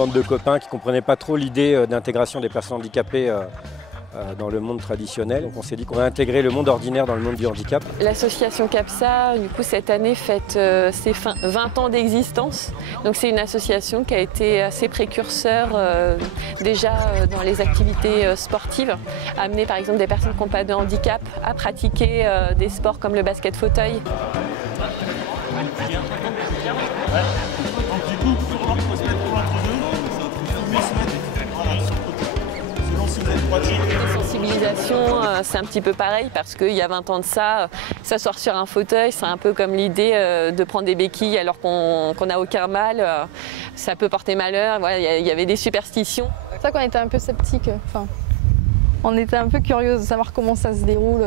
bande de copains qui ne comprenaient pas trop l'idée d'intégration des personnes handicapées dans le monde traditionnel. Donc on s'est dit qu'on va intégrer le monde ordinaire dans le monde du handicap. L'association CAPSA, du coup, cette année fête ses 20 ans d'existence. Donc c'est une association qui a été assez précurseur déjà dans les activités sportives, amener par exemple des personnes qui n'ont pas de handicap à pratiquer des sports comme le basket fauteuil. Les sensibilisations, c'est un petit peu pareil parce qu'il y a 20 ans de ça, s'asseoir sur un fauteuil, c'est un peu comme l'idée de prendre des béquilles alors qu'on n'a aucun mal. Ça peut porter malheur, voilà, il y avait des superstitions. C'est vrai qu'on était un peu sceptiques, enfin, on était un peu curieux de savoir comment ça se déroule.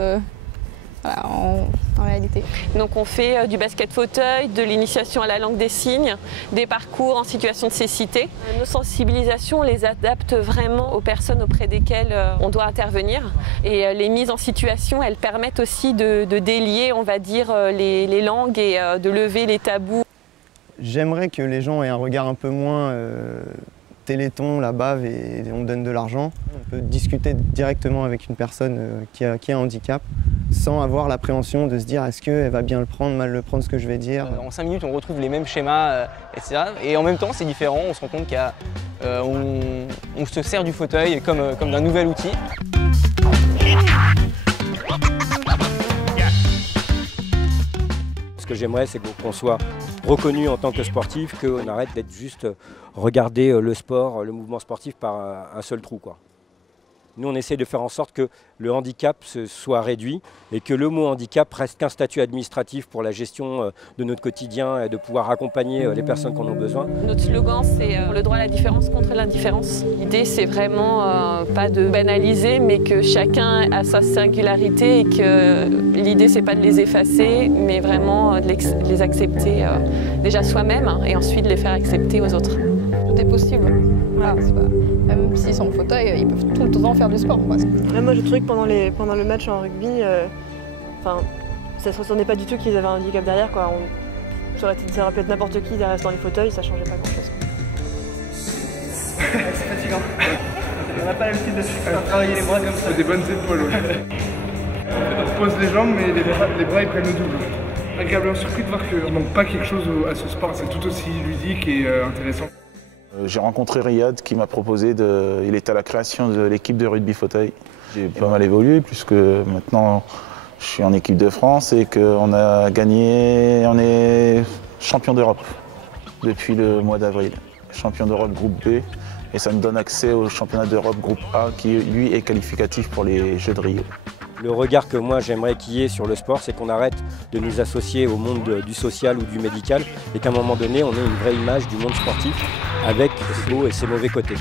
Voilà, en réalité. Donc on fait du basket fauteuil, de l'initiation à la langue des signes, des parcours en situation de cécité. Nos sensibilisations, on les adapte vraiment aux personnes auprès desquelles on doit intervenir. Et les mises en situation, elles permettent aussi de délier, on va dire, les langues et de lever les tabous. J'aimerais que les gens aient un regard un peu moins téléthon, la bave et on donne de l'argent. On peut discuter directement avec une personne qui a un handicap sans avoir l'appréhension de se dire est-ce qu'elle va bien le prendre, mal le prendre, ce que je vais dire. En 5 minutes, on retrouve les mêmes schémas, etc. Et en même temps, c'est différent, on se rend compte qu'on se sert du fauteuil comme d'un nouvel outil. Ce que j'aimerais, c'est qu'on soit reconnu en tant que sportif, qu'on arrête d'être juste regarder le sport, le mouvement sportif par un seul trou, quoi. Nous, on essaie de faire en sorte que le handicap soit réduit et que le mot handicap reste qu'un statut administratif pour la gestion de notre quotidien et de pouvoir accompagner les personnes qui en ont besoin. Notre slogan, c'est le droit à la différence contre l'indifférence. L'idée, c'est vraiment pas de banaliser, mais que chacun a sa singularité et que l'idée, c'est pas de les effacer, mais vraiment de les accepter déjà soi-même et ensuite de les faire accepter aux autres. Tout est possible. Voilà, même s'ils sont en fauteuil, ils peuvent tout le temps faire du sport. Moi, je trouvais que pendant le match en rugby, ça se ressentait pas du tout qu'ils avaient un handicap derrière, quoi. Ça aurait pu être n'importe qui derrière dans les fauteuils, ça changeait pas grand-chose. C'est fatigant. On n'a pas l'habitude de faire travailler les bras comme ça. Des bonnes épaules. On pose les jambes, mais les bras ils prennent le double. Agréablement surpris de voir qu'il ne manque pas quelque chose à ce sport, c'est tout aussi ludique et intéressant. J'ai rencontré Riyad qui m'a proposé il était à la création de l'équipe de rugby fauteuil. J'ai pas mal évolué puisque maintenant je suis en équipe de France et qu'on a gagné, on est champion d'Europe depuis le mois d'avril. Champion d'Europe groupe B et ça me donne accès au championnat d'Europe groupe A qui lui est qualificatif pour les Jeux de Rio. Le regard que moi j'aimerais qu'il y ait sur le sport, c'est qu'on arrête de nous associer au monde du social ou du médical et qu'à un moment donné, on ait une vraie image du monde sportif avec ses beaux et ses mauvais côtés.